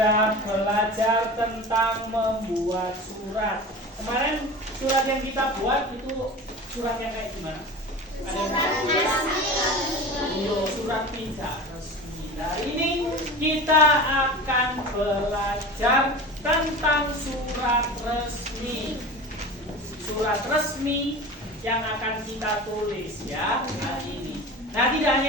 sudah belajar tentang membuat surat. Kemarin surat yang kita buat itu surat yang kayak gimana? Surat resmi. Iya, surat tidak resmi. Nah, ini kita akan belajar tentang surat resmi. Surat resmi yang akan kita tulis ya hari ini. Nah, tidak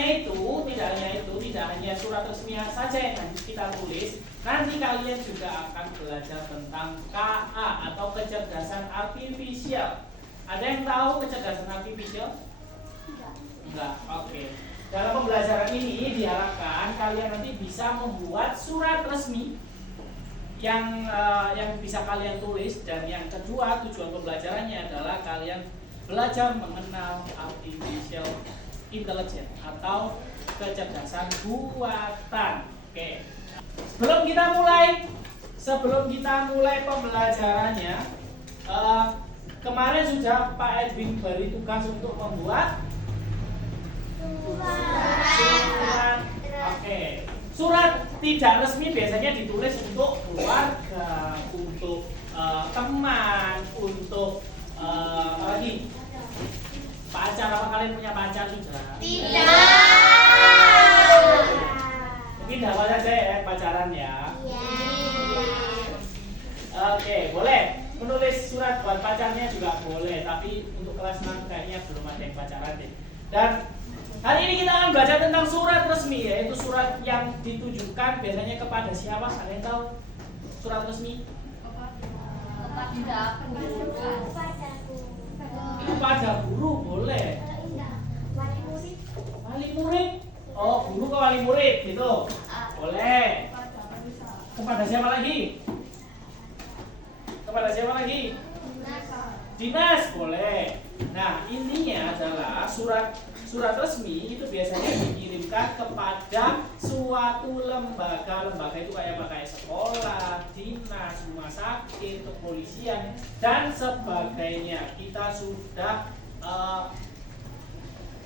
hanya surat resmi saja yang nanti kita tulis. Nanti kalian juga akan belajar tentang KA atau kecerdasan artifisial. Ada yang tahu kecerdasan artifisial? Enggak. Oke. Dalam pembelajaran ini diharapkan kalian nanti bisa membuat surat resmi yang bisa kalian tulis, dan yang kedua tujuan pembelajarannya adalah kalian belajar mengenal artificial intelligence atau kecerdasan buatan. Oke. Sebelum kita mulai pembelajarannya, kemarin sudah Pak Edwin beri tugas untuk membuat surat. Oke. Surat tidak resmi biasanya ditulis untuk keluarga, untuk teman, untuk apa lagi? Pacar. Apa kalian punya pacar tidak? Tidak. Mungkin dapat saja ya pacaran ya. Iya. Oke, boleh menulis surat buat pacarnya juga boleh, tapi untuk kelas 6 kayaknya belum ada yang pacaran deh. Dan hari ini kita akan belajar tentang surat resmi, yaitu surat yang ditujukan biasanya kepada siapa? Ada yang tahu surat resmi? Kepada guru boleh. Wali murid. Oh, guru ke wali murid gitu. Boleh. Kepada siapa lagi? Kepada siapa lagi? Dinas boleh. Nah, intinya adalah surat resmi itu biasanya dikirimkan kepada suatu lembaga. Lembaga itu kayak apa? Kayak sekolah, dinas, rumah sakit, kepolisian, dan sebagainya. Kita sudah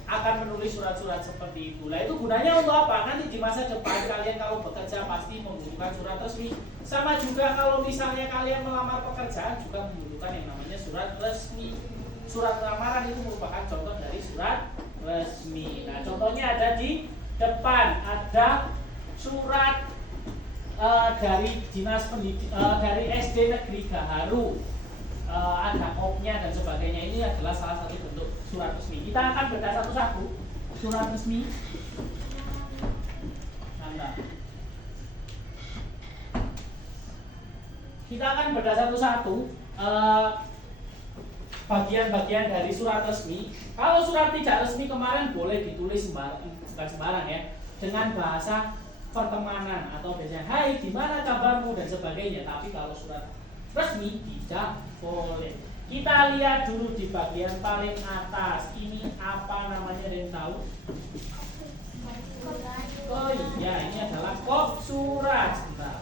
akan menulis surat-surat seperti itu. Nah, itu gunanya untuk apa? Nanti di masa depan kalian kalau bekerja pasti membutuhkan surat resmi. Sama juga kalau misalnya kalian melamar pekerjaan juga membutuhkan yang namanya surat resmi. Surat lamaran itu merupakan contoh dari surat resmi. Nah, contohnya ada di depan, ada surat dari dinas pendidikan, dari SD Negeri Gaharu, ada kopnya dan sebagainya. Ini adalah salah satu bentuk surat resmi. Kita akan bedah satu-satu surat resmi. Kita akan bedah satu-satu bagian-bagian dari surat resmi. Kalau surat tidak resmi kemarin boleh ditulis bukan sembarang ya, dengan bahasa pertemanan atau biasanya hai gimana kabarmu dan sebagainya. Tapi kalau surat resmi tidak boleh. Kita lihat dulu di bagian paling atas. Ini apa namanya, ada yang tahu? Oh iya, ini adalah kop surat. Sebentar.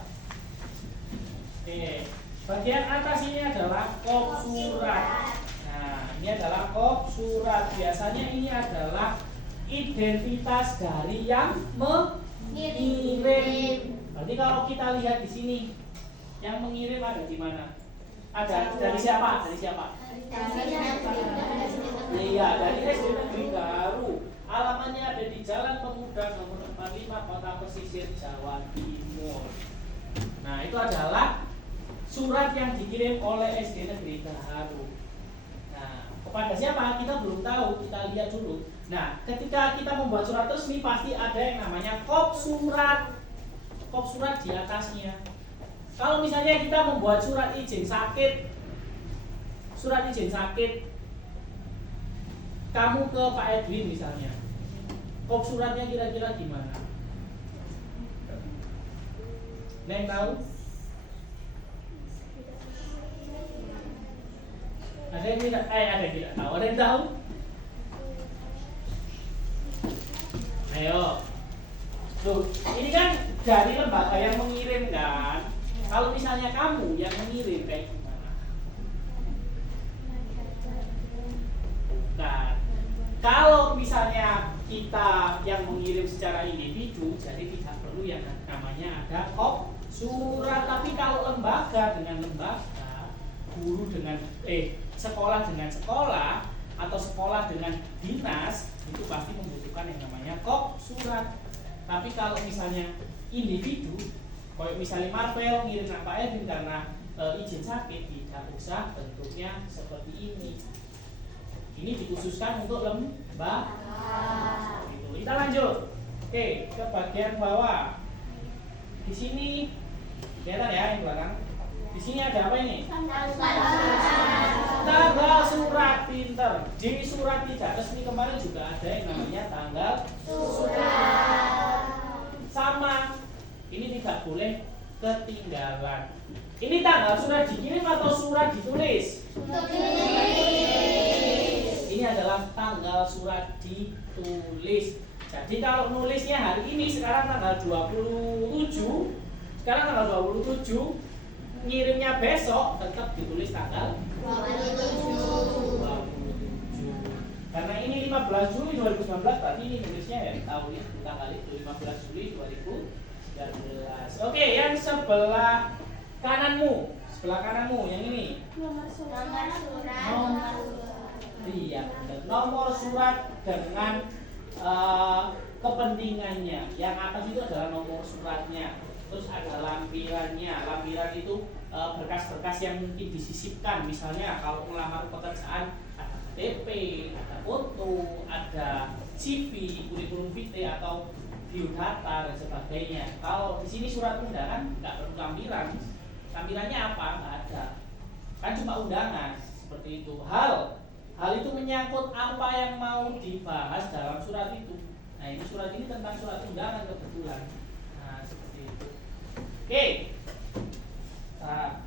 Oke, bagian atas ini adalah kop surat. Nah, ini adalah kop surat. Biasanya ini adalah identitas dari yang mengirim. Berarti kalau kita lihat di sini, yang mengirim ada di mana? Ada dari siapa? Dari siapa? Iya, dari SD Negeri Gaharu. Alamannya ada di Jalan Pemuda nomor 45 Kota Pesisir, Jawa Timur. Nah, itu adalah surat yang dikirim oleh SD Negeri Gaharu. Nah, kepada siapa kita belum tahu, kita lihat dulu. Nah, ketika kita membuat surat resmi pasti ada yang namanya kop surat. Kop surat di atasnya. Kalau misalnya kita membuat surat izin sakit, kamu ke Pak Edwin misalnya, kop suratnya kira-kira gimana? Ada yang tahu? Ada yang tidak tahu? Ada yang tahu? Ayo. Tuh, ini kan dari lembaga yang mengirim kan. Kalau misalnya kamu yang mengirim kayak gimana? Bukan. Kalau misalnya kita yang mengirim secara individu, jadi tidak perlu yang namanya ada kop surat. Tapi kalau lembaga dengan lembaga, guru dengan sekolah dengan sekolah, atau sekolah dengan dinas, itu pasti membutuhkan yang namanya kop surat. Tapi kalau misalnya individu, kayak misalnya Marvel ngirim Pak Edwin karena izin sakit, tidak usah bentuknya seperti ini. Ini dikhususkan untuk lembaga. Gitu. Kita lanjut. Oke, ke bagian bawah. Di sini kelihatan ya yang belakang. Di sini ada apa ini? Tanggal surat, pinter. Di surat tidak resmi kemarin juga ada yang namanya tanggal surat. Sama. Ini tidak boleh ketinggalan. Ini tanggal surat dikirim atau surat ditulis? Ini adalah tanggal surat ditulis. Jadi kalau nulisnya hari ini, sekarang tanggal 27, sekarang tanggal 27, ngirimnya besok tetap ditulis tanggal 27. Karena ini 15 Juli 2019, berarti ini nulisnya ya tahun ini tanggal itu 15 Juli 2019. Oke, yang sebelah kananmu, yang ini. Nomor surat. Iya, benar. Nomor surat dengan kepentingannya. Yang atas itu adalah nomor suratnya. Terus ada lampirannya. Lampiran itu berkas-berkas yang mungkin disisipkan. Misalnya kalau melamar pekerjaan ada KTP, ada foto, ada CV, kurikulum vitae atau biodata dan sebagainya. Kalau di sini surat undangan nggak perlu lampiran. Lampirannya apa? Nggak ada. Kan cuma undangan seperti itu. Hal itu menyangkut apa yang mau dibahas dalam surat itu. Nah, ini surat ini tentang surat undangan kebetulan. Nah, seperti itu. Oke. Nah,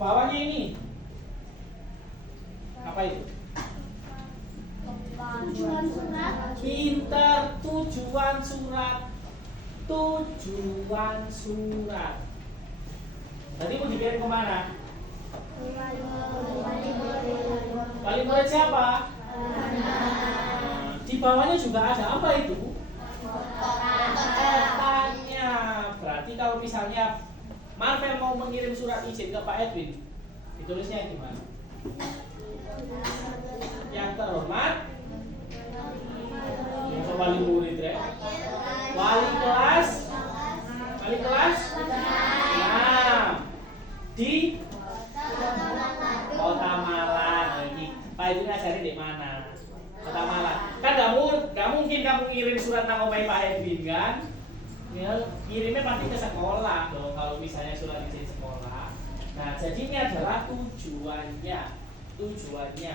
bawahnya ini apa itu? Tujuan surat. Pintar, tujuan surat. Tujuan surat. Tadi mau dikirim kemana? Wali murid siapa? Di bawahnya juga ada apa itu? Kotanya. Berarti kalau misalnya Marvel mau mengirim surat izin ke Pak Edwin, ditulisnya gimana? Yang terhormat, yang wali murid ya. Wali kelas. Nah, di Kota Malang. Ini Pak Edwin ngajarin di mana? Kota Malang. Kan nggak mungkin kamu ngirim surat nang omahe Pak Edwin kan? Ya, kirimnya pasti ke sekolah dong. Kalau misalnya surat izin sekolah. Nah, jadi ini adalah tujuannya.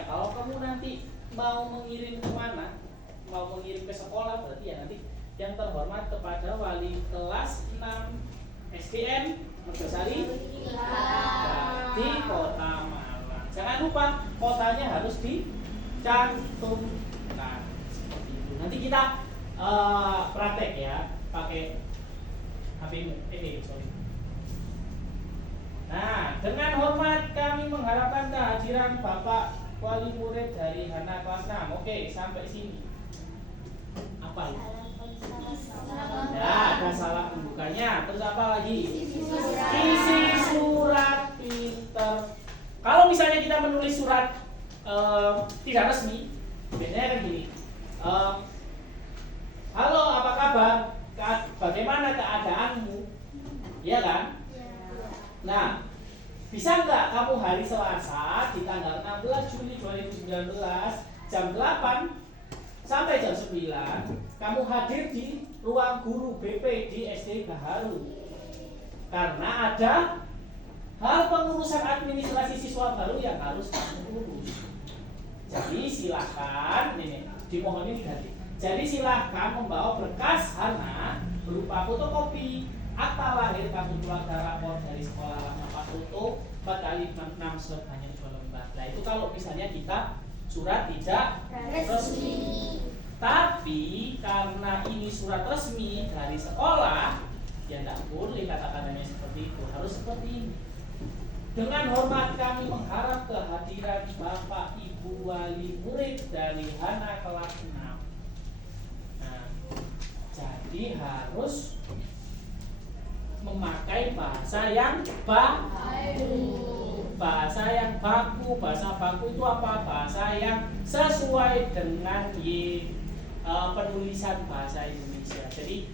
Kalau kamu nanti mau mengirim kemana? Mau mengirim ke sekolah, berarti ya nanti yang terhormat kepada wali kelas 6 SDN Mergosari di Kota Malang. Jangan lupa kotanya harus dicantumkan seperti itu. Nanti kita praktek ya pakai HP-mu. Sorry. Nah, dengan hormat kami mengharapkan kehadiran Bapak wali murid dari Hana kelas 6. Oke, sampai sini. Apa itu? Ya, ada salah pembukanya. Terus apa lagi? Isi surat, pinter. Kalau misalnya kita menulis surat tidak resmi, biasanya kan gini. Halo, apa kabar? Bagaimana keadaanmu? Iya kan? Nah, bisa nggak kamu hari Selasa di tanggal 16 Juli 2019 jam 8 sampai jam 9 kamu hadir di ruang guru BP di SD Gaharu, karena ada hal pengurusan administrasi siswa baru yang harus kamu urus. Jadi silahkan, ini dimohon ini ganti. Jadi silahkan membawa berkas Hana berupa fotokopi akta lahir, kartu keluarga, rapor dari sekolah, alamat foto 4x6 sebanyak 2 lembar. Nah, itu kalau misalnya kita surat tidak resmi. Tapi karena ini surat resmi dari sekolah, ya tidak boleh kata-katanya seperti itu, harus seperti ini. Dengan hormat kami mengharap kehadiran Bapak Ibu wali murid dari Hana kelas 6. Nah, jadi harus memakai bahasa yang bahasa yang baku. Bahasa baku itu apa? Bahasa yang sesuai dengan penulisan bahasa Indonesia. Jadi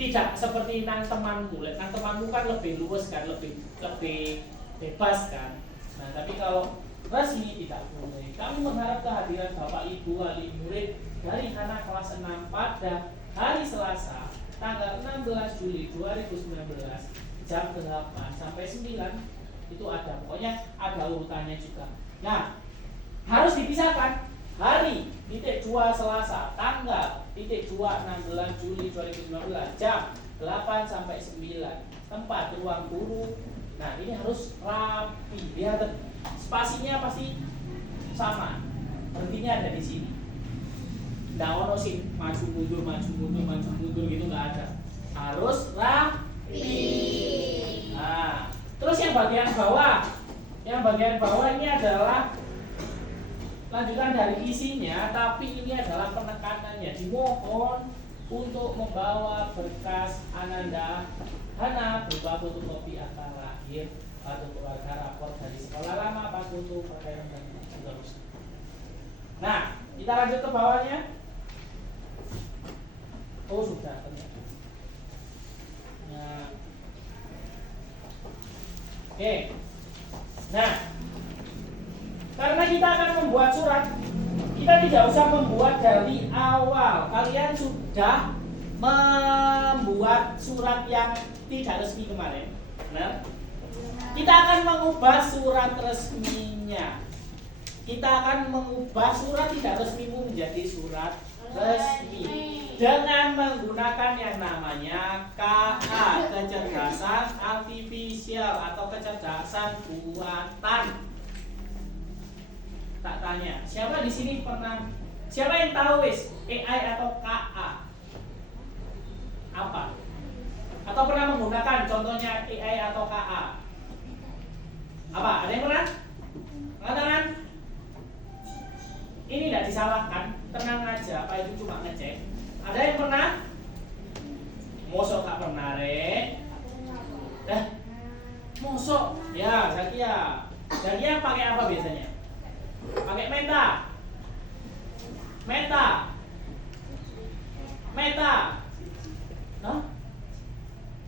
tidak seperti nang temanmu kan lebih luas kan, lebih bebas kan. Nah tapi kalau resmi tidak boleh. Kami mengharap kehadiran Bapak Ibu wali murid dari anak kelas 6 pada hari Selasa tanggal 16 Juli 2019 jam 8 sampai 9 itu ada, pokoknya ada urutannya juga. Nah harus dipisahkan hari titik 2 Selasa tanggal titik 2 16 Juli 2019 jam 8 sampai 9 tempat ruang guru. Nah ini harus rapi, lihat spasinya pasti sama, berhentinya ada di sini. Nggak ono sih maju mundur gitu, nggak ada. Harus rapi. Nah, terus yang bagian bawah ini adalah lanjutan dari isinya, tapi ini adalah penekanannya. Dimohon untuk membawa berkas Ananda Hana berupa fotokopi akta lahir, kartu keluarga, rapor dari sekolah lama, foto pakaian dan seterusnya. Nah, kita lanjut ke bawahnya. Oh sudah ternyata. Nah, oke. Nah, karena kita akan membuat surat, kita tidak usah membuat dari awal. Kalian sudah membuat surat yang tidak resmi kemarin, benar? Kita akan mengubah surat resminya. Kita akan mengubah surat tidak resmimu menjadi surat resmi dengan menggunakan yang namanya KA, kecerdasan artifisial atau kecerdasan buatan. Tak tanya, siapa di sini pernah, siapa yang tahu wis AI atau KA? Apa? Atau pernah menggunakan contohnya AI atau KA? Apa? Ada yang pernah? Angkat tangan. Ini tidak disalahkan, tenang aja, Pak itu cuma ngecek. Ada yang pernah? Mosok gak pernah, Rek? Mosok? Ya, Zakia. Zakia pakai apa biasanya? Pakai Meta. Hah?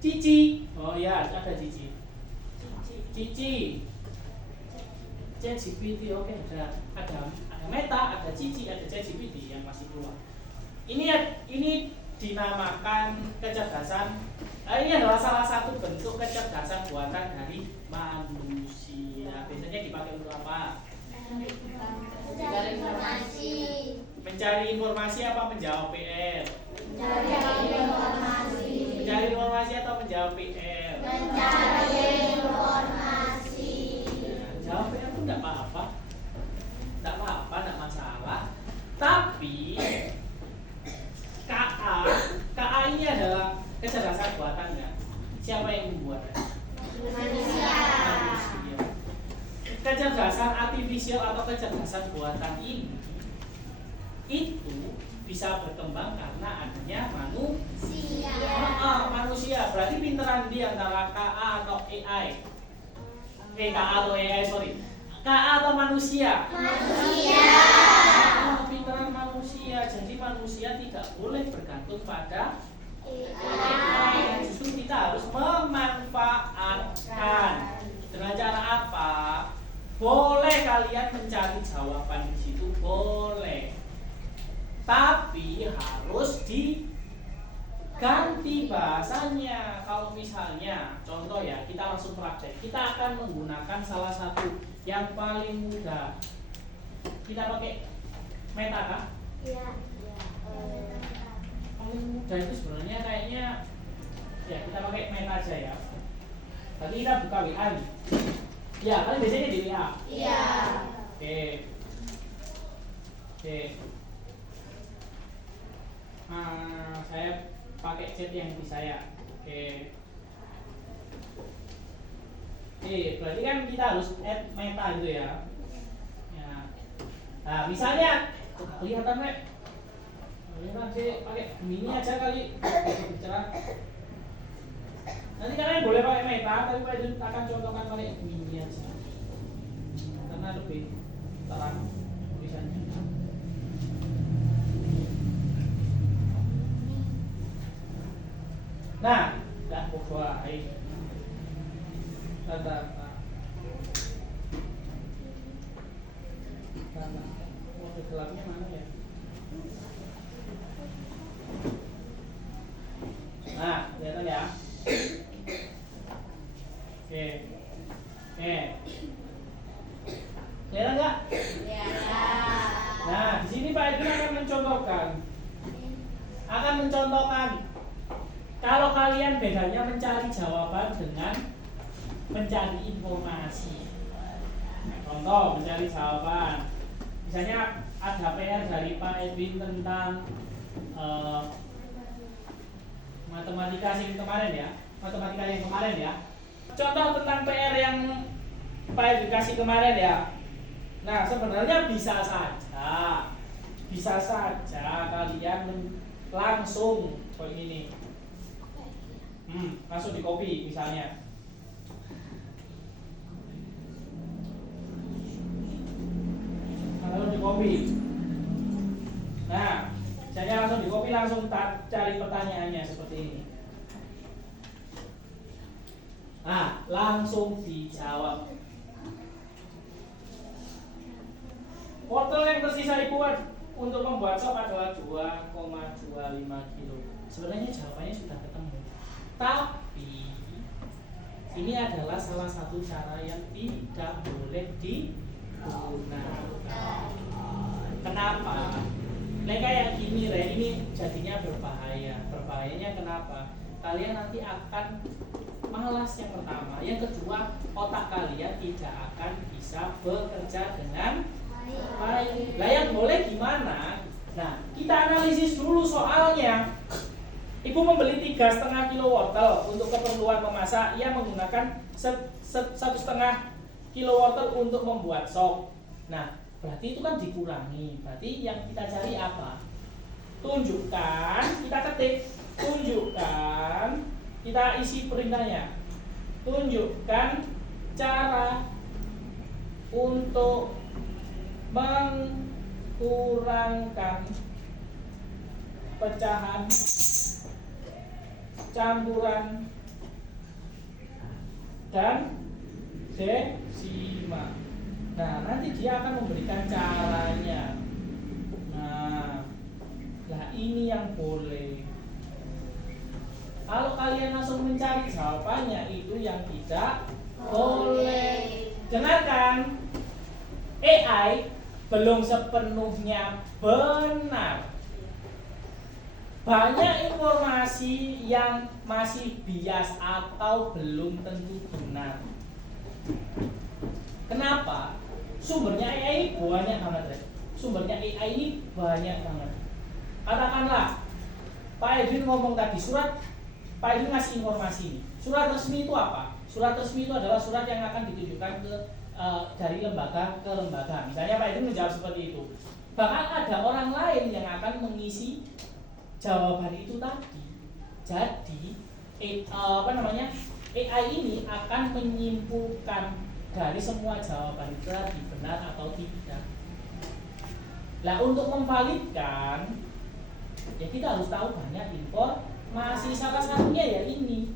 Cici. Oh ya, ada Cici. ChatGPT, oke, ada Meta, ada Cici, ada ChatGPT yang masih keluar. Ini dinamakan kecerdasan. Ini adalah salah satu bentuk kecerdasan buatan dari manusia. Biasanya dipakai untuk apa? Mencari informasi apa menjawab PR? Mencari informasi atau menjawab PR? Mencari informasi. Jawab PR itu tidak apa-apa, tidak masalah. Tapi KA ini adalah kecerdasan buatan ya. Siapa yang membuatnya? Manusia. Kecerdasan artifisial atau kecerdasan buatan ini itu bisa berkembang karena adanya manusia. Manusia berarti pinteran di antara KA atau AI. KA atau manusia? Manusia. Pinteran manusia. Jadi manusia tidak boleh bergantung pada AI. Justru kita harus memanfaatkan. Dengan cara apa? Boleh kalian mencari jawaban di situ, boleh. Tapi harus diganti bahasanya. Kalau misalnya, contoh ya, kita langsung praktek. Kita akan menggunakan salah satu yang paling mudah. Kita pakai Meta kah? Iya. Paling mudah itu sebenarnya kayaknya, ya kita pakai Meta aja ya. Tadi kita buka WA nih. Ya, kalian biasanya di WA. Iya. Oke. Saya pakai chat yang di saya. Oke, berarti kan kita harus add Meta gitu ya. Nah, misalnya kelihatan Mek. Kelihatan sih pakai mini aja kali. Bicara. Nanti kalian boleh pakai meta, tapi Pak Edwin akan contohkan pakai mini aja karena lebih terang tulisannya. Nah, dah pokoknya ini tanda mode gelapnya mana ya? Nah, kelihatan ya. Oke. Kelihatan nggak? Nah, di sini Pak Edwin akan mencontohkan kalau kalian bedanya mencari jawaban dengan mencari informasi. Nah, contoh mencari jawaban. Misalnya ada PR dari Pak Edwin tentang matematika yang kemarin ya. Contoh tentang PR yang Pak Edwin kasih kemarin ya. Nah, sebenarnya bisa saja kalian langsung seperti ini. Langsung di copy misalnya. Langsung di copy. Nah, misalnya langsung di copy, langsung cari pertanyaannya seperti ini. Nah, langsung dijawab. Wortel yang tersisa dibuat untuk membuat sop adalah 2,25 kilo. Sebenarnya jawabannya sudah ketemu. Tapi ini adalah salah satu cara yang tidak boleh digunakan. Kenapa? Kayak gini, ini jadinya berbahaya. Berbahayanya kenapa? Kalian nanti akan malas yang pertama. Yang kedua, otak kalian tidak akan bisa bekerja dengan baik. Lah yang boleh gimana? Nah, kita analisis dulu soalnya. Ibu membeli 3,5 kilo wortel untuk keperluan memasak. Ia menggunakan 1,5 kilo wortel untuk membuat sop. Nah, berarti itu kan dikurangi. Berarti yang kita cari apa? Tunjukkan, kita ketik. Tunjukkan, kita isi perintahnya. Tunjukkan cara untuk mengkurangkan pecahan, campuran, dan desima. Nah, nanti dia akan memberikan caranya. Nah, ini yang boleh. Kalau kalian langsung mencari jawabannya, itu yang tidak boleh. Dengarkan, AI belum sepenuhnya benar. Banyak informasi yang masih bias atau belum tentu benar. Kenapa? Sumbernya AI ini banyak banget. Sumbernya AI ini banyak banget. Katakanlah Pak Edwin ngomong tadi surat, Pak Edwin ngasih informasi ini. Surat resmi itu apa? Surat resmi itu adalah surat yang akan ditujukan ke dari lembaga ke lembaga. Misalnya Pak Edwin menjawab seperti itu. Bahkan ada orang lain yang akan mengisi jawaban itu tadi. Jadi AI ini akan menyimpulkan dari semua jawaban itu tadi benar atau tidak. Nah, untuk memvalidkan ya kita harus tahu banyak informasi. Salah satunya ya ini.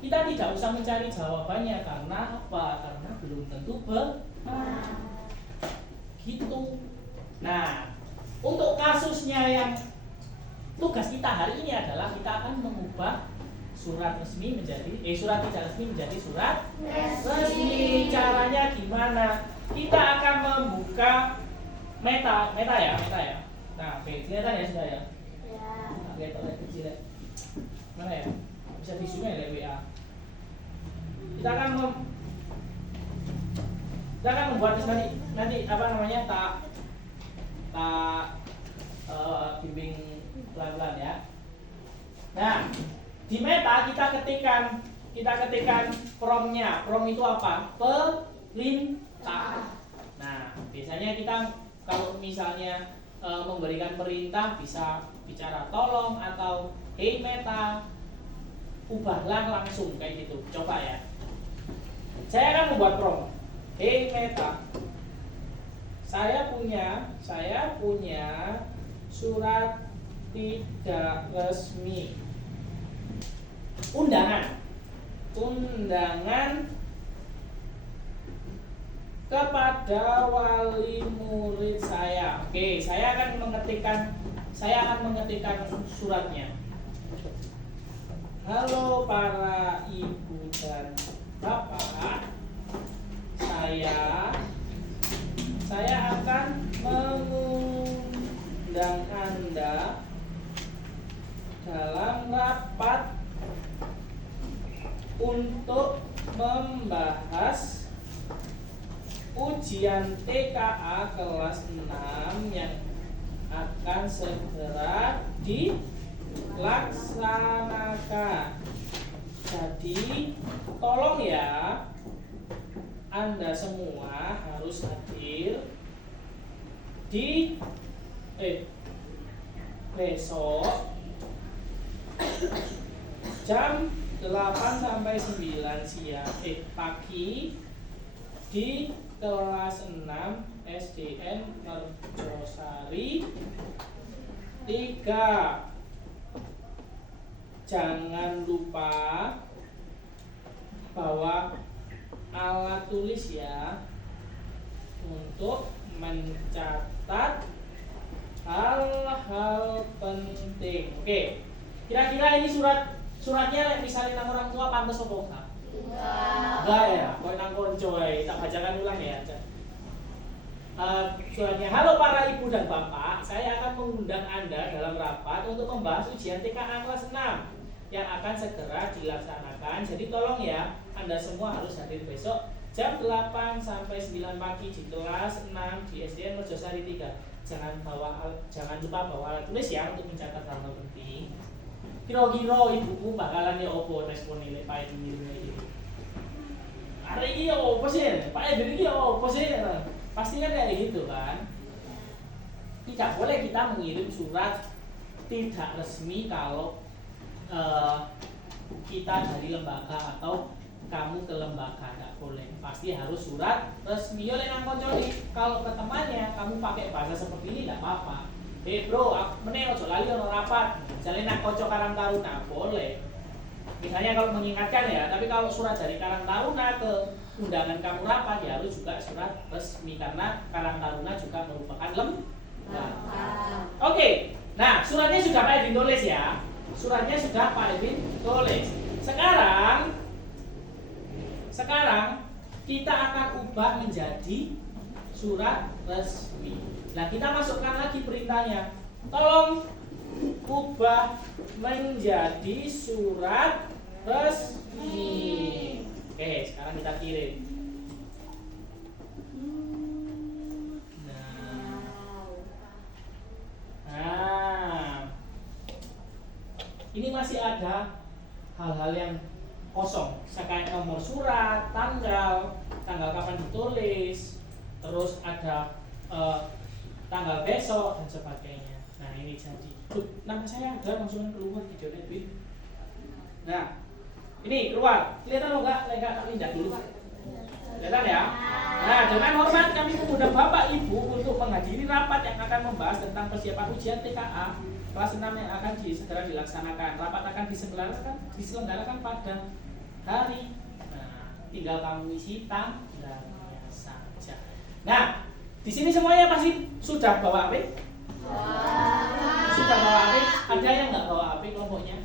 Kita tidak usah mencari jawabannya karena apa? Karena belum tentu benar. Gitu. Nah, untuk kasusnya yang tugas kita hari ini adalah kita akan mengubah surat resmi menjadi surat tidak resmi menjadi surat resmi. Caranya gimana? Kita akan membuka meta ya. Nah, oke, kelihatan ya sudah ya. Oke, lihat kecil ya. Mana ya? Bisa visunya ya WA. Kita akan membuat nanti apa namanya tak bimbing pelan-pelan ya. Nah, di meta kita ketikkan promnya. Prom itu apa? Perintah. Nah, biasanya kita kalau misalnya memberikan perintah bisa bicara tolong atau hey meta. ubahlah langsung kayak gitu. Coba ya. Saya akan membuat prompt. Hey Meta, saya punya surat tidak resmi. Undangan kepada wali murid saya. Oke, saya akan mengetikkan suratnya. Halo para ibu dan bapak, saya akan mengundang Anda dalam rapat untuk membahas ujian TKA kelas 6 yang akan segera dilaksanakan. Jadi tolong ya, Anda semua harus hadir di besok jam 8 sampai 9 siang pagi di kelas 6 SDN Merjosari 3. Jangan lupa bawa alat tulis ya untuk mencatat hal-hal penting. Oke, kira-kira ini suratnya misalnya nang orang tua pantes apa enggak? Enggak ya, kok nang konco tak bacakan ulang ya. Suratnya, halo para ibu dan bapak, saya akan mengundang Anda dalam rapat untuk membahas ujian TKA kelas 6 yang akan segera dilaksanakan. Jadi tolong ya, Anda semua harus hadir besok jam 8 sampai 9 pagi di kelas 6 di SDN Merjosari 3. Jangan lupa bawa alat tulis ya untuk mencatat hal-hal penting. Kira-kira ibuku bakalan ya opo respon nilai Pak Edwin ini. Hari ini ya opo sih? Pak Edwin ini ya opo sih? Pasti kan kayak gitu kan. Tidak boleh kita mengirim surat tidak resmi kalau kita dari lembaga atau kamu ke lembaga, tidak boleh. Pasti harus surat resmi. Oleh nang konco kalau ke temannya kamu pakai bahasa seperti ini tidak apa-apa. Bro, meneh ojo lali ono rapat. Misalnya nang konco Karang Taruna boleh. Misalnya kalau mengingatkan ya, tapi kalau surat dari Karang Taruna ke undangan kamu rapat ya harus juga surat resmi karena Karang Taruna juga merupakan lembaga. Oke. Nah, suratnya sudah Pak Edwin tulis ya. Suratnya sudah Pak Edwin tulis. Sekarang kita akan ubah menjadi surat resmi. Nah, kita masukkan lagi perintahnya. Tolong ubah menjadi surat resmi. Oke, sekarang kita kirim. Nah, ini masih ada hal-hal yang kosong, kayak nomor surat, tanggal kapan ditulis, terus ada tanggal besok dan sebagainya. Nah, ini jadi. Nama saya ada langsung keluar video Edwin. Nah, ini keluar. Kelihatan lo enggak? Tak pindah dulu. Kelihatan ya? Nah, dengan hormat kami mengundang Bapak Ibu untuk menghadiri rapat yang akan membahas tentang persiapan ujian TKA kelas 6 yang akan segera dilaksanakan. Rapat akan diselenggarakan pada hari. Nah, tinggal kamu isi tanggalnya saja. Nah, di sini semuanya pasti sudah bawa HP? Sudah bawa HP? Ada yang nggak bawa HP kelompoknya?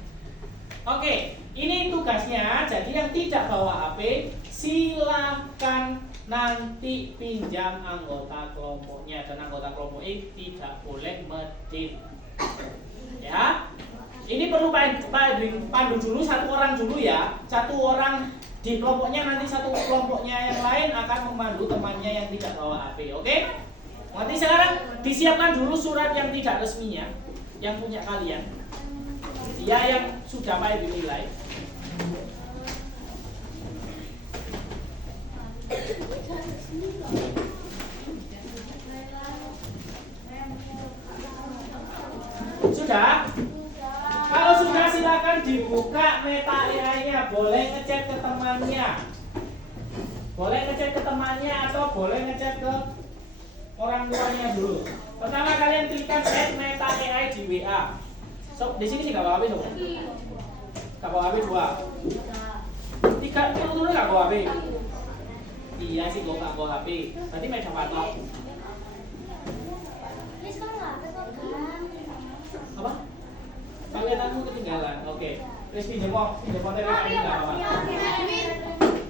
Oke, ini tugasnya. Jadi yang tidak bawa HP silakan nanti pinjam anggota kelompoknya, dan anggota kelompoknya tidak boleh medit. Ya, ini perlu Pak Edwin pandu dulu, satu orang dulu ya. Satu orang di kelompoknya, nanti satu kelompoknya yang lain akan memandu temannya yang tidak bawa HP. Oke? Nanti sekarang disiapkan dulu surat yang tidak resminya, yang punya kalian. Ya, yang sudah Pak Edwin nilai. Sudah? Kalau sudah silakan dibuka Meta AI-nya boleh ngechat ke temannya. Boleh ngechat ke temannya atau boleh ngechat ke orang tuanya dulu. Pertama kalian klikkan add Meta AI di WA. So, di sini sih nggak bawa HP sob. Nggak bawa HP 2. 3 itu dulu nggak bawa HP. Iya sih gue nggak bawa HP. Berarti Meta patok. Apa? Pakaianmu ketinggalan. Oke. Terus pinjam motor ini nggak apa-apa.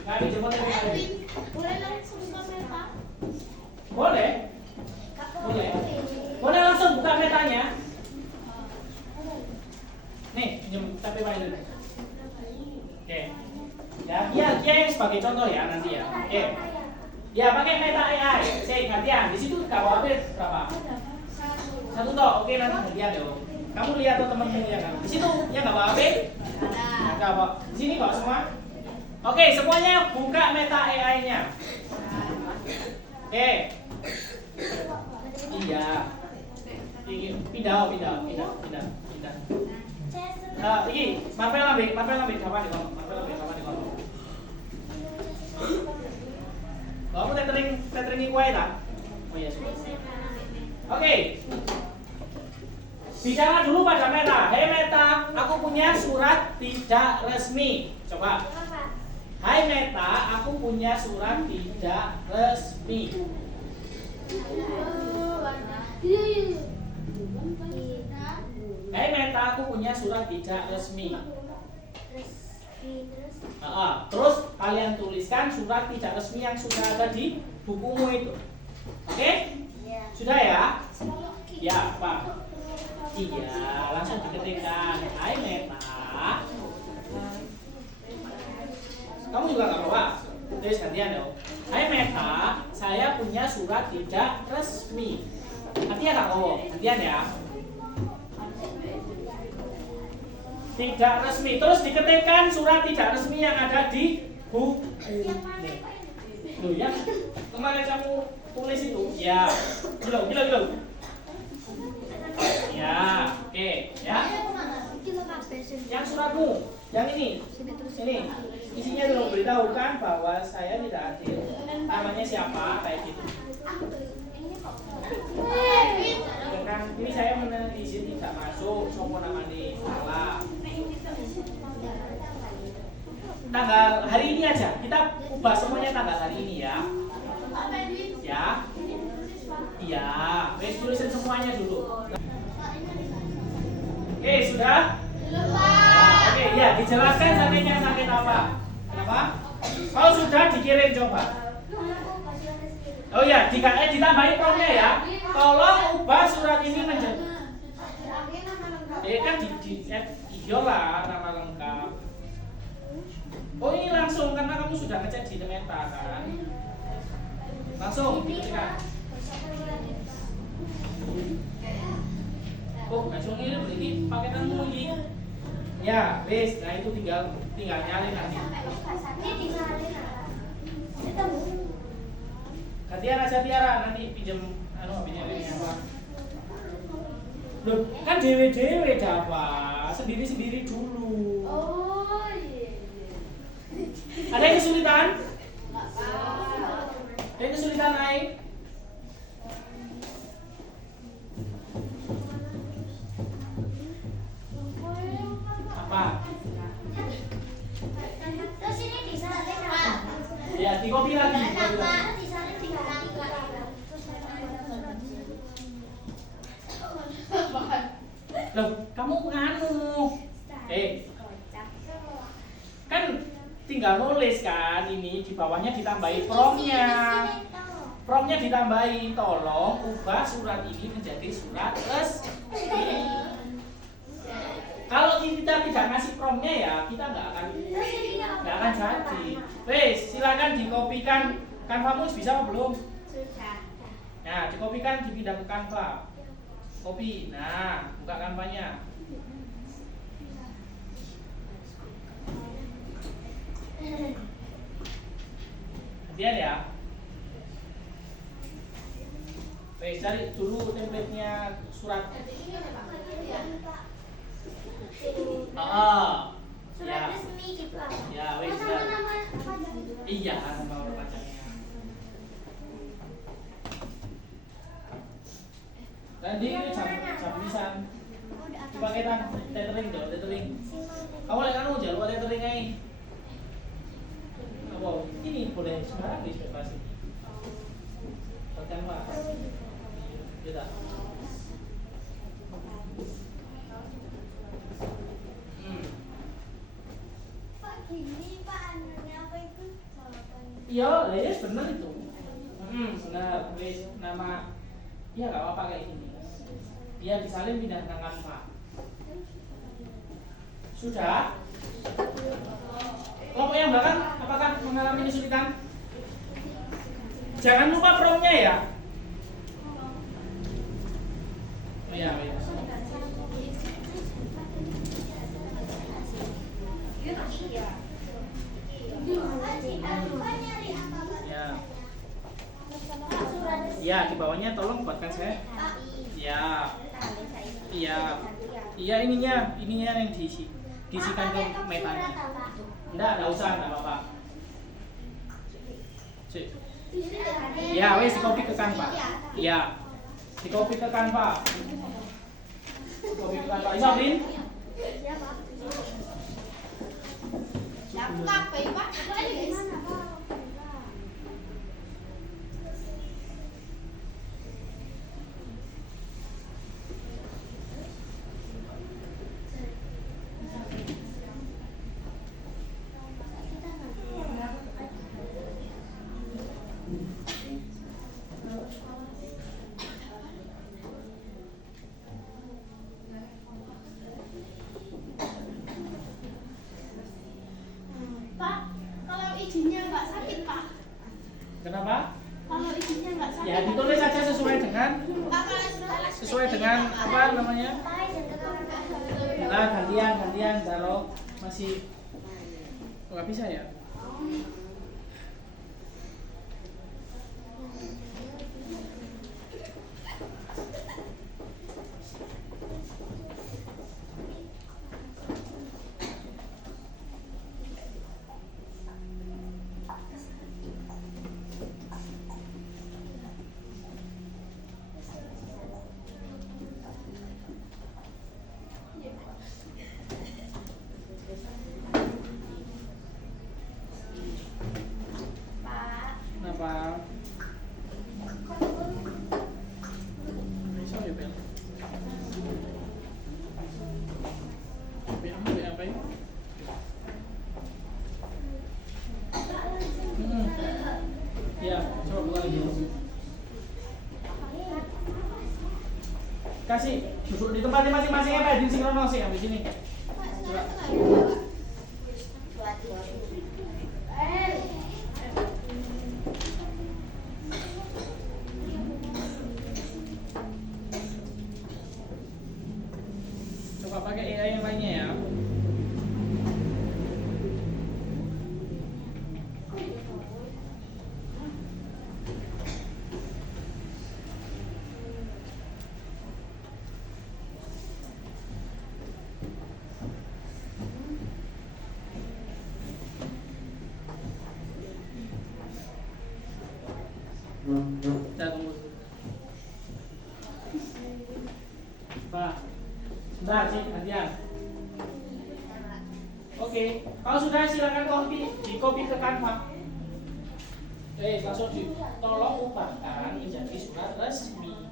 Nggak pinjam motor ini. Boleh langsung buka Meta? Boleh. Boleh. Boleh langsung buka metanya. Nih, pinjam tapi main dulu. Oke. Ya, dia sebagai contoh ya nanti ya. Oke. Ya, pakai Meta AI. Saya gantian. Di situ nggak bawa HP berapa? Satu toh. Oke, nanti gantian dong. Kamu lihat tuh temen-temen ya kan. Di situ ya nggak bawa HP? Nggak bawa. Di sini kok semua. Oke, semuanya buka Meta AI-nya. Oke. Iya. Pindah. Ini Marvel ambil kapan di kolom? Kamu tethering kue tak? Oh iya sudah. Oke. Bicara dulu pada Meta. Hei Meta, aku punya surat tidak resmi. Coba. Hai Meta, aku punya surat tidak resmi. Hai Meta, aku punya surat tidak resmi. Terus kalian tuliskan surat tidak resmi yang sudah ada di bukumu itu. Oke? Sudah ya? Ya, Pak. Iya, langsung diketikkan. Hai Meta. Kamu juga nggak bawa? Tulis gantian dong. Hai Meta, saya punya surat tidak resmi. Artinya nggak bawa? Gantian ya. Tidak resmi. Terus diketikkan surat tidak resmi yang ada di buku. Loh ya, kemarin kamu tulis itu. Ya, gila. Ya, oke, ya. Yang suratmu, yang ini, isinya dulu beritahukan bahwa saya tidak adil. Namanya siapa, kayak gitu. Dengan ini saya izin tidak masuk, sopo namanya salah. Tanggal hari ini aja, kita ubah semuanya tanggal hari ini ya. Ya. Iya, wes tulisin semuanya dulu. Oke, sudah? Oke, ya dijelaskan sakitnya sakit apa? Kenapa? Kalau sudah dikirim coba. Oh ya, ditambahin formnya ya. Tolong ubah surat ini menjadi. Kan iyalah nama lengkap. Oh ini langsung karena kamu sudah ngecek di Meta kan. Langsung diketikkan. Oh, langsung ini paketanmu ini. Ya, wes, nah itu tinggal nyalin nanti. Gantian aja Tiara, nanti pinjam ini apa? Loh, kan dewe-dewe dapat, sendiri-sendiri dulu. Oh iya. Ada yang kesulitan? Ada yang kesulitan naik? Apa? Terus ini disalin apa? Ya, di copy lagi. Disalin 3 kali. Loh, kamu kan tinggal nulis kan ini di bawahnya ditambahi promnya. Promnya ditambahi, tolong ubah surat ini menjadi surat resmi. Kalau kita tidak ngasih promnya ya kita nggak akan jadi. Wes, silakan dikopikan. Canva-mu bisa apa belum? Sudah. Nah, dikopikan dipindah ke Canva. Copy. Nah, buka Canva-nya. Hati-hati ya. Wes, cari dulu template-nya surat. Surat Ya. resmi gitu apa? Ya, wes, Oh, sudah. sama nama pajak itu. Iya, nama orang pacarnya. Tadi jam pisan. Dipakai tan tethering dong, tethering. Kamu lihat kan jalur tethering aja. Apa? Ini boleh sembarang di bebas ini. Pakai apa? Beda. Pak gini Pak anunya apa itu jawabannya? Iya, ya benar itu. Benar. Wes nama. Ya nggak apa-apa kayak gini. Dia disalin pindah ke Canva. Sudah? Kelompok yang belakang, apakah mengalami kesulitan? Jangan lupa promnya ya. Oh iya, iya. Ya. Ya, di bawahnya tolong buatkan saya. Ya. Iya. Iya ininya yang diisikan ke metanya. Enggak usah, enggak apa-apa. Cik. Ya, wes di copy ke Canva. Iya. Di copy ke Canva. Copy ke Canva. Isabrin. Pak, kalau izinnya nggak sakit, Pak. Kenapa? Kalau izinnya nggak sakit. Ya, ditulis saja sesuai dengan Pak, kalau sesuai dengan apa namanya? Nah, gantian taruh masih nggak bisa ya? Kenapa? Bisa ya, Bel? Apa ya? Ya, coba buka lagi. Kasih duduk di tempatnya masing-masing ya, Pak. Di sinkronis ya, di sini. Coba. Coba pakai AI yang lainnya ya. Kita tunggu. Pak, sebentar sih, gantian. Oke, kalau sudah silakan di copy ke Canva. Langsung tolong ubahkan menjadi surat resmi.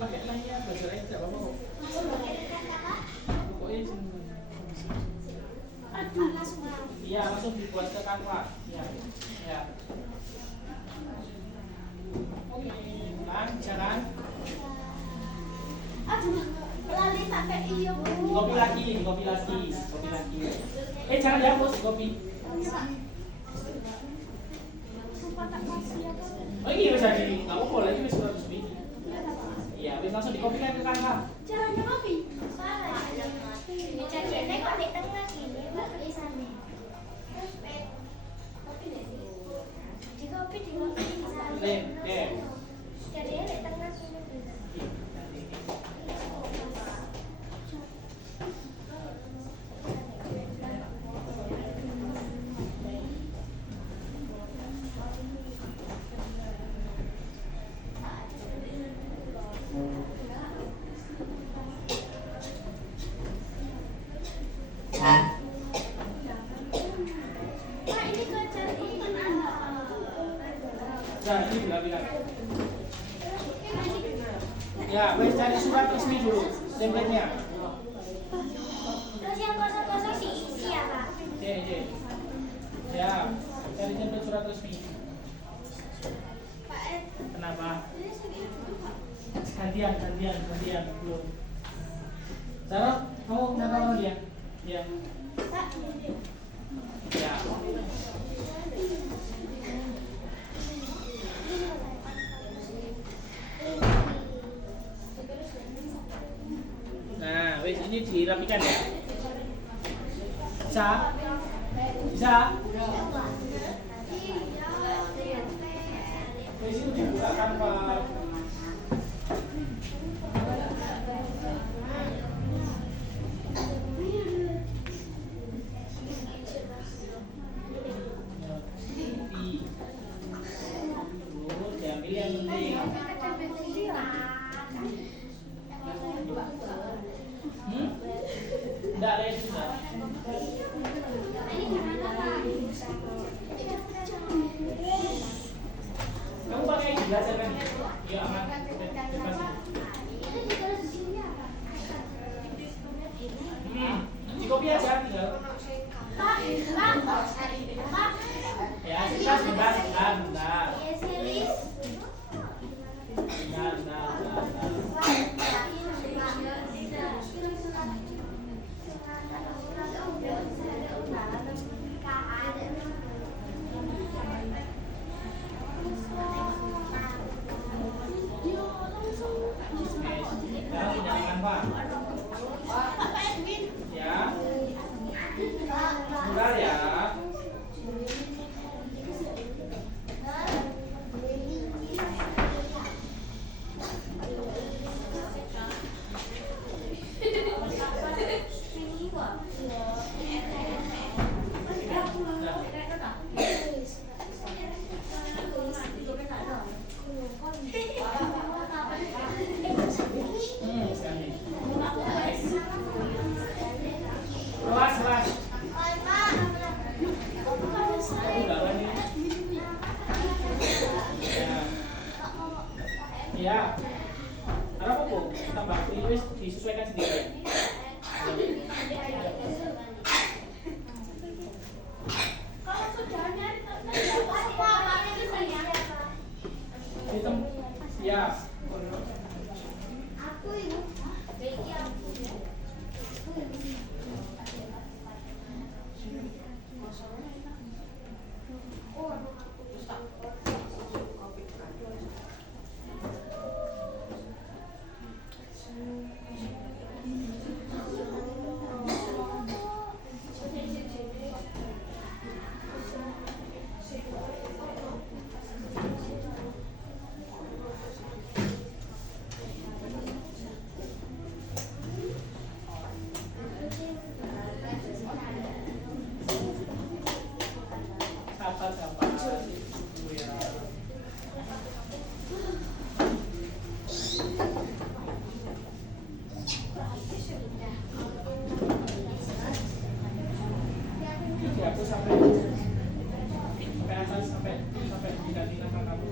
Pakai lainnya, belajar lain tidak apa-apa kok. Pokoknya iya, langsung dibuat ke Canva. Ya. Ya. Oke, jangan. Aduh, lali sampai iyo. Copy lagi. Jangan dihapus, copy. Sumpah tak masih apa? Oh iya bisa di, kamu boleh lagi wis surat resmi. Iya, wis langsung di copy kan ke Canva. Caranya kopi. Ini kok di tengah gini Pak tulisannya. Di kopi Nih, jadi di tengah sini tulisannya. resmi dulu template-nya. Terus yang kosong-kosong diisi ya, Pak? Oke. Ya, cari template surat resmi. Pak Ed. Kenapa? Ini segini dulu, Pak. Gantian belum. Sarah, kamu kenapa sama dia? Ya. Pak, ini. Ya. Nah, wes ini dirapikan ya. Bisa? Bisa? Wes itu dibuka tanpa diambil yang penting. Enggak ada itu enggak. Kamu pakai belajar kan? Iya aman. Bebas. Di kopi aja tinggal. Ya, sebentar. Sekarang jangan Pak. Ya. Sebentar ya. Kelas. Ya. Ada apa Bu? Tambah ini disesuaikan sendiri. Hitam. Ya. Aku ini. Bagi aku ya. Sabar. Ya. Ini aku sampai atas sampai diganti nama kamu.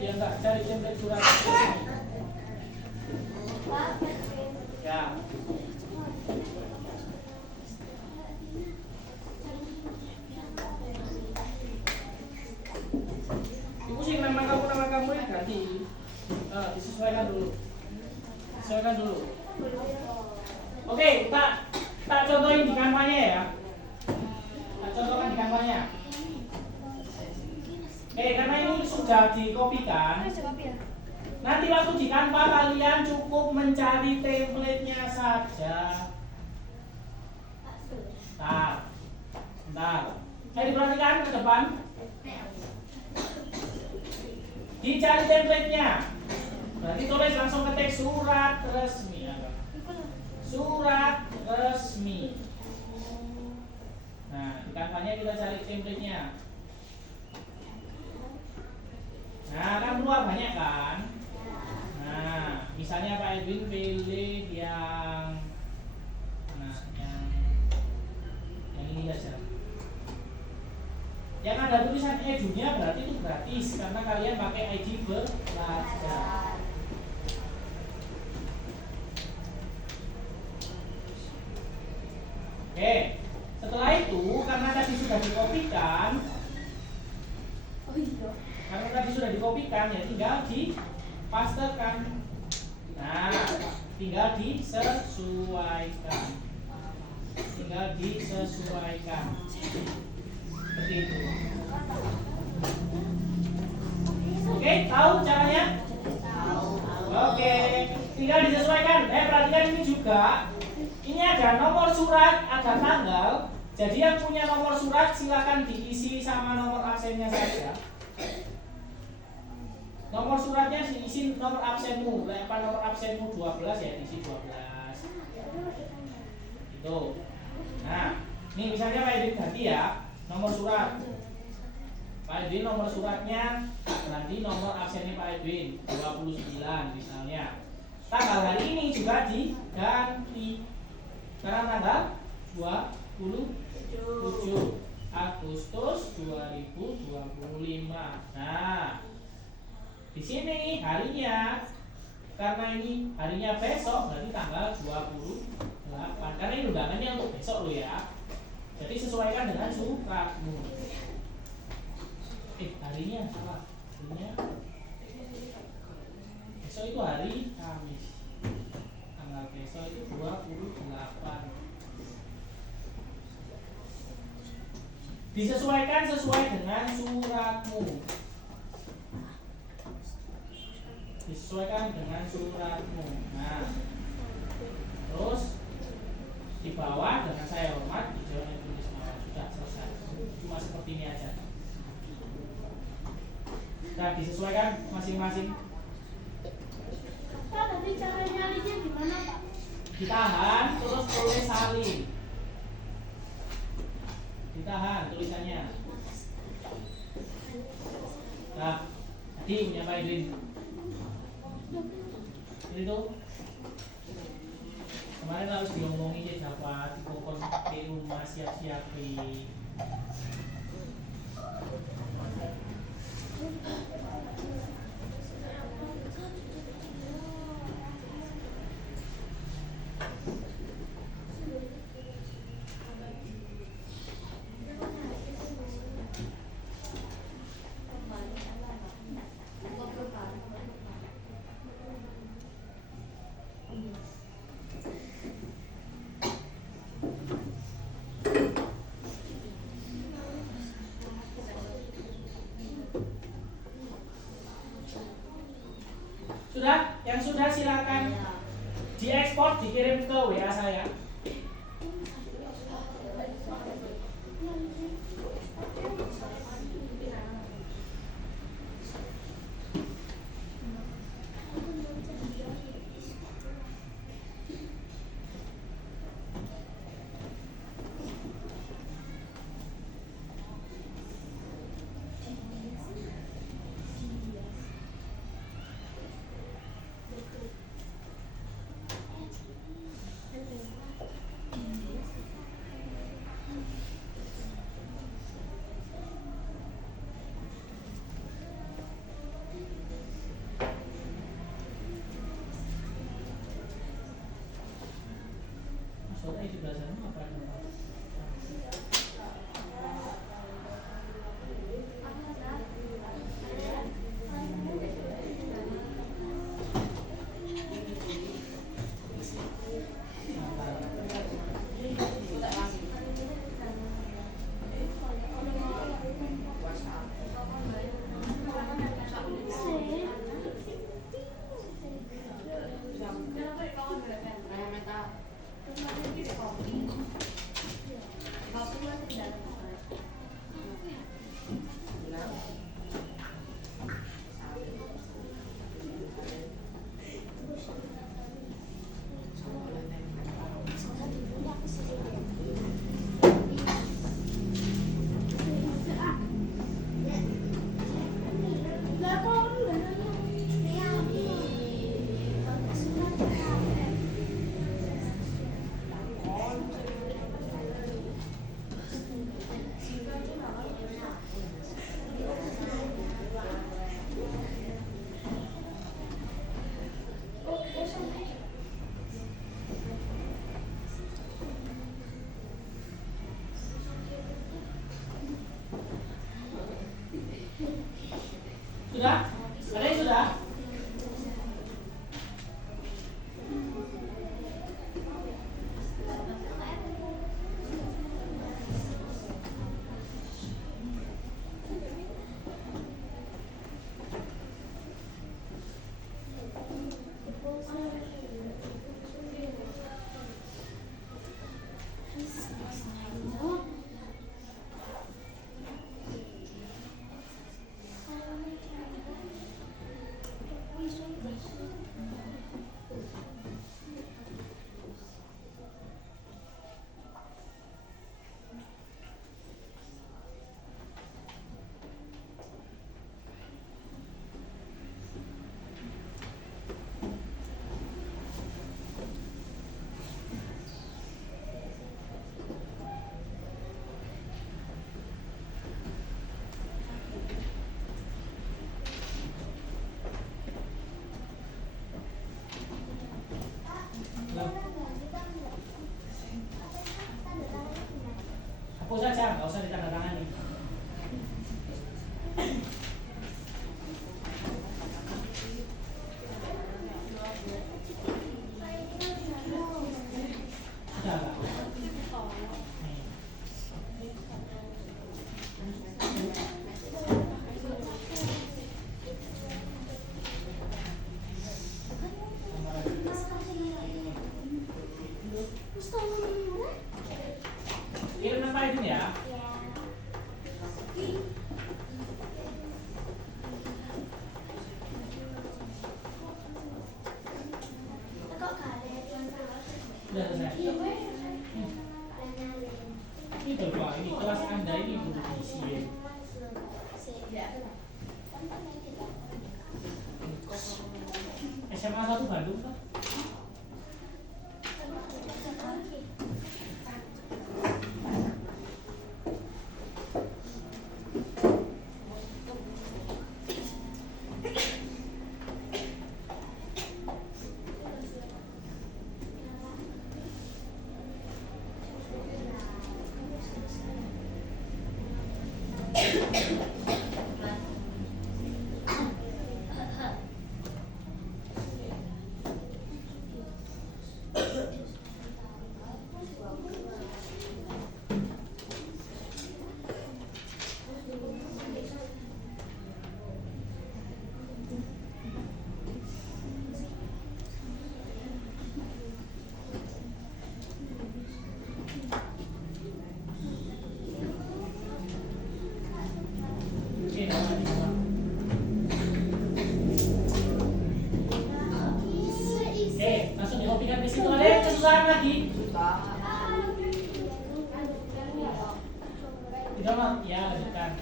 Ya enggak cari template surat. Ya. Ibu sih nama kamu yang ganti. Disesuaikan dulu. Oke, tak contohin di kanvanya ya. Tak contohkan di kanvanya. Karena ini sudah dikopikan. Nanti waktu di Canva kalian cukup mencari template-nya saja. Bentar. Saya diperhatikan ke depan. Dicari template-nya. Berarti tulis langsung ketik surat resmi. Surat resmi. Nah, di Canva-nya kita cari template-nya. Nah, kan keluar banyak kan? Nah, misalnya Pak Edwin pilih yang ini saja. Yang ada tulisan edu-nya berarti itu gratis karena kalian pakai ID belajar. Oke. Setelah itu karena tadi sudah dikopikan, Oh iya. karena tadi sudah dikopikan ya tinggal dipastekan. Nah, tinggal disesuaikan. Tinggal disesuaikan. Seperti itu. Oke, tahu caranya? Oke, tinggal disesuaikan. Perhatikan ini juga. Ini ada nomor surat, ada tanggal. Jadi yang punya nomor surat silakan diisi sama nomor absennya saja. Nomor suratnya diisi nomor absenmu. Apa nomor absenmu 12 ya diisi 12. Itu. Nah, ini misalnya Pak Edwin ganti ya nomor surat. Pak Edwin nomor suratnya ganti nomor absennya Pak Edwin 29 misalnya. Tanggal hari ini juga diganti. Sekarang tanggal 27 Agustus 2025. Nah, di sini harinya karena ini harinya besok berarti tanggal 28. Karena ini undangannya untuk besok lo ya. Jadi sesuaikan dengan suratmu. Harinya salah. Harinya besok itu hari Kamis. Tanggal besok itu 28. Disesuaikan sesuai dengan suratmu. Disesuaikan dengan suratmu. Nah, terus di bawah dengan saya hormat dijawab tulis bawah. Sudah selesai. Cuma seperti ini aja. Nah, disesuaikan masing-masing. Pak, tadi cara nyalinya gimana, Pak? Ditahan terus tulis salin. Ditahan tulisannya. Nah, tadi punya Pak Edwin. Itu kemarin harus diomongin ya dapat dikokon di rumah siap-siapin. Sudah? Yang sudah silakan diekspor, dikirim ke WA saya. Maksudnya di sebelah sana apa? Terima kasih. Sudah? Ada yang sudah? Hapus saja, nggak usah ditandatangani. Sudah nggak? Kirim nama itu ya. Sudah selesai. Ini berapa? Ini kelas Anda ini butuh diisi. SMA 1 Bandung kan? Langsung dikopikan di situ. Ada yang kesusahan lagi? Tidak mau? Ya, lanjutkan.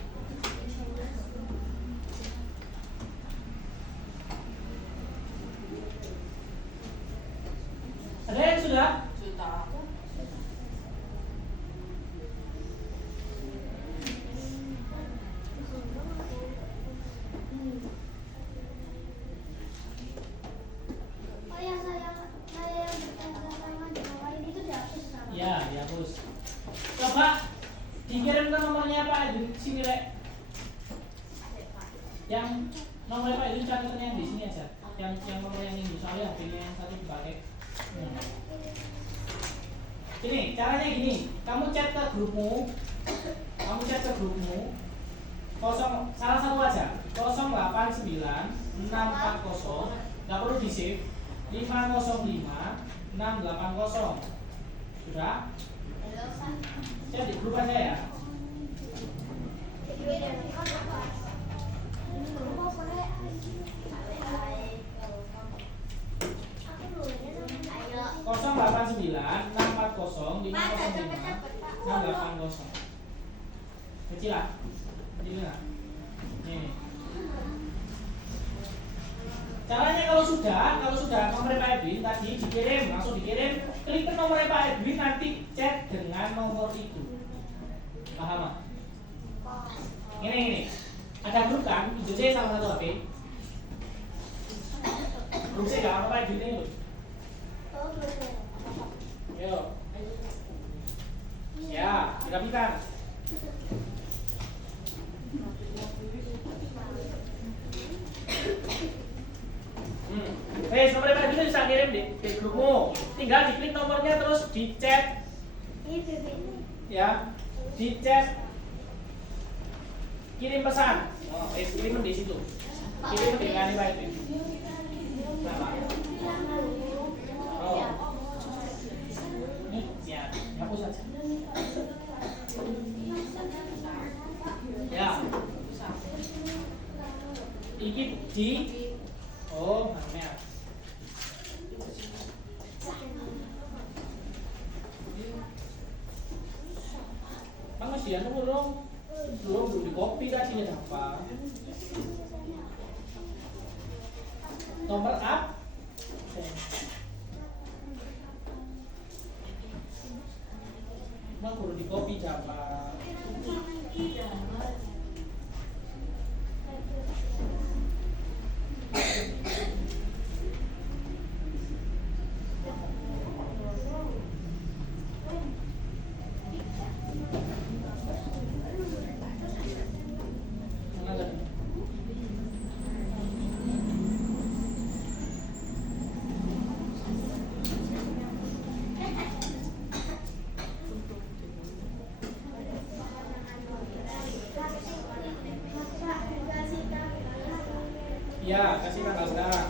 Ada yang sudah? Ya, dihapus. Coba dikirim ke nomornya Pak Edwin sini, Rek. Yang nomornya Pak Edwin catatnya yang di sini aja. Yang nomor yang ini, soalnya HP-nya yang satu dipakai. Ini caranya gini, kamu chat ke grupmu, salah satu aja, 089 640, nggak perlu di save, 505 680. Sudah? Chat di grup aja ya. Kosong 89 640 505 680. Kecil lah. Kecil lah. Nih. Caranya kalau sudah nomor Pak Edwin tadi dikirim, langsung dikirim, klik ke nomor Pak Edwin, nanti chat dengan nomor itu. Paham? Ini. Ada grup kan? Itu C sama satu HP. Grup C gak apa Pak Edwin ini loh. Yo. Ya, dirapikan. Nomornya Pak Juni bisa kirim di grupmu. Tinggal diklik nomornya terus di chat. Ya, di chat. Kirim pesan. Kirim di situ. Kirim dengan Pak Juni. Oh. Ini siap. Hapus saja. Ya. Iki di namanya. Mang masih anu belum di kopi tadi apa? Nomor up. Mang kudu di kopi apa? Ya, kasih tanggal sekarang.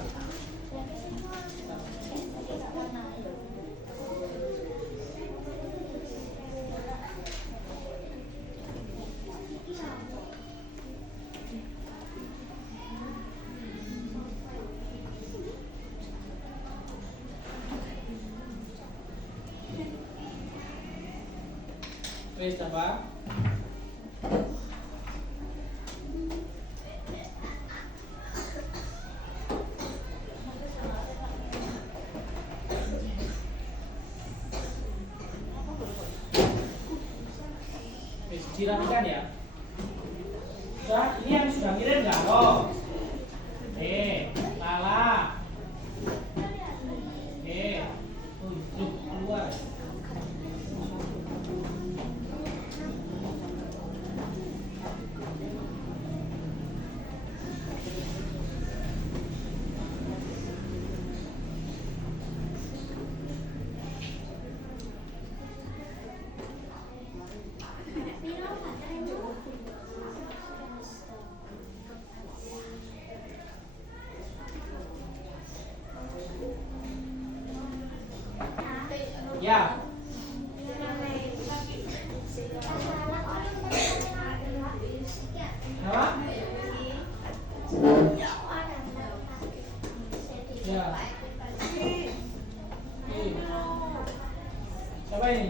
Wes apa? Dirapikan ya. Nah, ini yang sudah kirim nggak loh? Lala. Keluar. Ya. Apa? Ya. Siapa ini?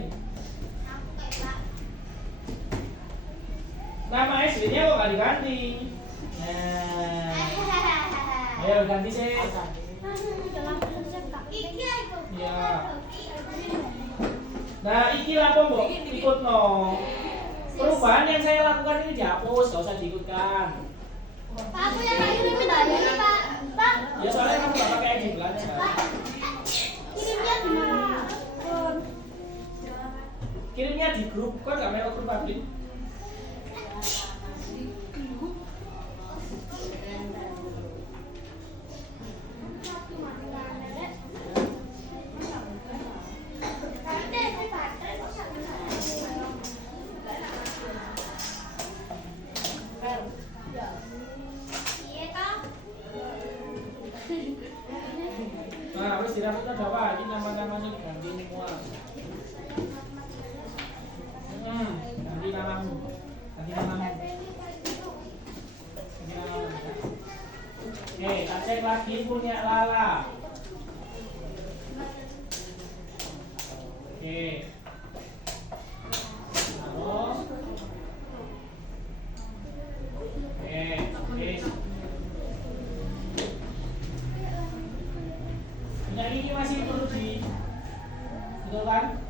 Nama aslinya kok gak diganti? Nah. Ayo ganti sih. Ya. Nah, iki lapo mbok ikut no. Perubahan yang saya lakukan ini dihapus, gak usah diikutkan. Pak, aku yang lagi minta ini, Pak. Pak. Ya soalnya kamu gak pakai ID belajar. Kirimnya di mana? Kirimnya di grup, kok gak main grup publik? Nah, harus dirapatkan apa? Ini nama-namanya ganti semua. Ganti namamu. Ganti namamu. Oke, kita cek lagi punya Lala. Oke. Halo. Oke. Yang ini masih perlu di, betul kan?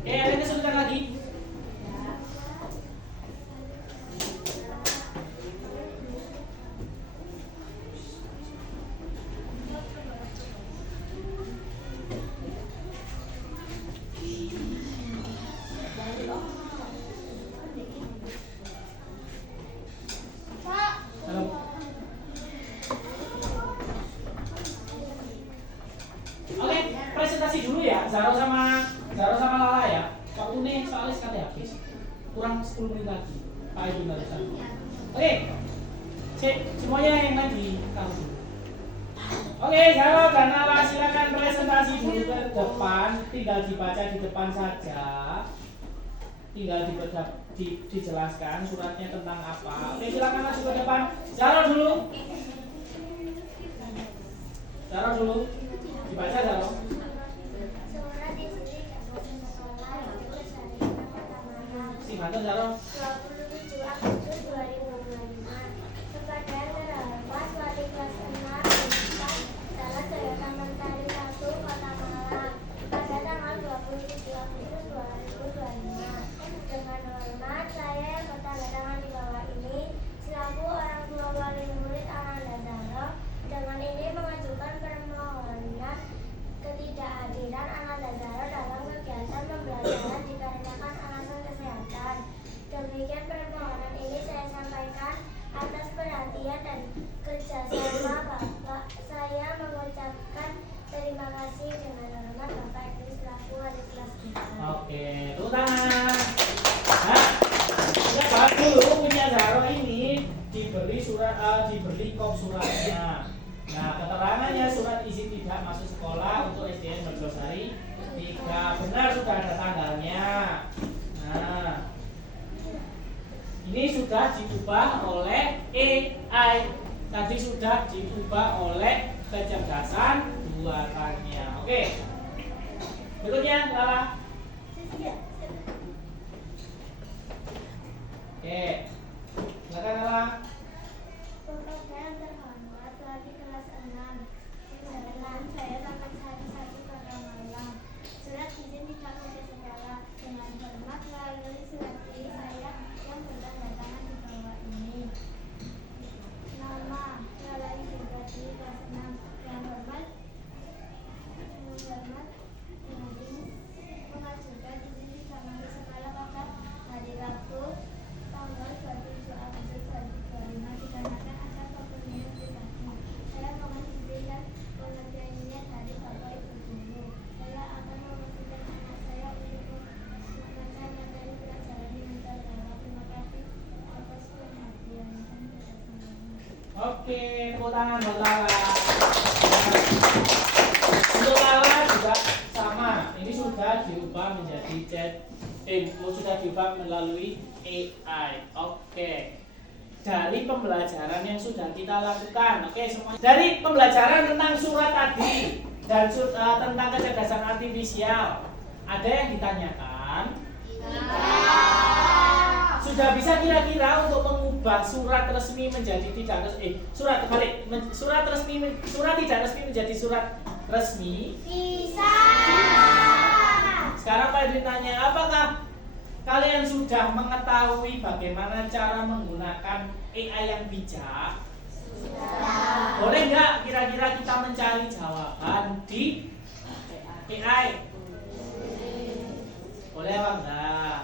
Oke, ada kesulitan lagi? Zaro sama Lala ya. Waktu nih soalnya sekali habis. Kurang 10 menit lagi. Pak Ibu barusan. Oke. Semuanya yang main di kamu. Oke, Zaro dan Lala silakan presentasi dulu ke depan. Tinggal dibaca di depan saja. Tinggal dijelaskan suratnya tentang apa. Oke, silakan masuk ke depan. Zaro dulu. Dibaca Zaro. Surat istri kabupaten sekolah Agus hari pertama 27 Zaro. 27 Agustus 2025 kepada yang terhormat wali kelas 6 Universitas Jalan Toyota Mentari 1 Kota Malang pada tanggal 27 Agustus 2025. Dengan hormat saya yang bertanda tangan di bawah ini selaku orang tua wali murid Ananda Zaro dengan ini mengajukan permohonan ketidakhadiran Ananda Zaro dalam kegiatan pembelajaran dikarenakan alasan kesehatan. Demikian permohonan ini saya sampaikan atas perhatian dan kerjasama Bapak. Saya mengucapkan terima kasih dengan hormat Bapak Ibu selaku wali kelas kita. Oke, tepuk tangan. Nah, ya bahas dulu punya Zaro ini diberi kop suratnya. Nah, keterangannya surat izin tidak masuk sekolah untuk SDN Mergosari 3 benar sudah ada tanggalnya. Nah, ini sudah diubah oleh AI. Tadi sudah diubah oleh kecerdasan buatannya. Oke. Berikutnya, Lala. Oke. Silakan Lala. Kepada yang terhormat wali kelas 6 Perjalanan saya Taman Sari 1 Kota Malang. Surat izin tidak masuk sekolah. Dengan hormat melalui surat ini saya yang bertanda tangan di bawah ini. Nama Lala Pribadi kelas 6. Yang hormat dengan ini mengajukan izin tidak masuk sekolah pada hari Rabu tanggal 27 Agustus 2025 dikarenakan ada keperluan pribadi. Saya mohon izin dan pengertiannya dari Bapak Ibu guru. Saya akan memastikan anak saya untuk membaca materi pelajaran dengan terbawa. Terima kasih atas perhatian dan kerjasamanya. Oke, tepuk tangan buat Lala. Untuk Lala juga sama. Ini sudah diubah menjadi sudah diubah melalui AI. Oke. Dari pembelajaran yang sudah kita lakukan. Oke, semua. Dari pembelajaran tentang surat tadi dan tentang kecerdasan artifisial. Ada yang ditanyakan? Sudah bisa kira-kira untuk mengubah surat resmi menjadi tidak resmi? Surat tidak resmi menjadi surat resmi? Bisa. Sekarang Pak Edwin tanya, apakah kalian sudah mengetahui bagaimana cara menggunakan AI yang bijak? Sudah. Boleh nggak kira-kira kita mencari jawaban di AI? Boleh apa enggak?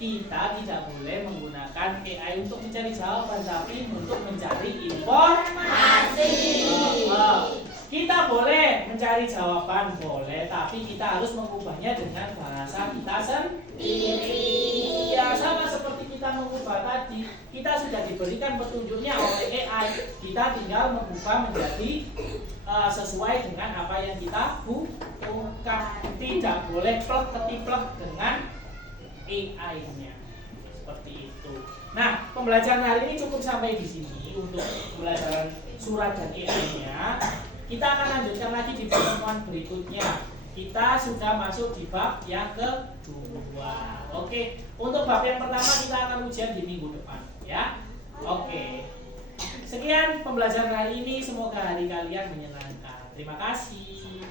Kita tidak boleh menggunakan AI untuk mencari jawaban, tapi untuk mencari informasi. Kita boleh mencari jawaban, boleh, tapi kita harus mengubahnya dengan bahasa kita sendiri. Ya, sama seperti kita mengubah tadi, kita sudah diberikan petunjuknya oleh AI. Kita tinggal mengubah menjadi sesuai dengan apa yang kita butuhkan. Tidak boleh plek-ketiplek dengan AI-nya. Seperti itu. Nah, pembelajaran hari ini cukup sampai di sini untuk pembelajaran surat dan AI-nya. Kita akan lanjutkan lagi di pertemuan berikutnya. Kita sudah masuk di bab yang kedua. Oke, untuk bab yang pertama kita akan ujian di minggu depan, ya. Oke. Sekian pembelajaran hari ini, semoga hari kalian menyenangkan. Terima kasih.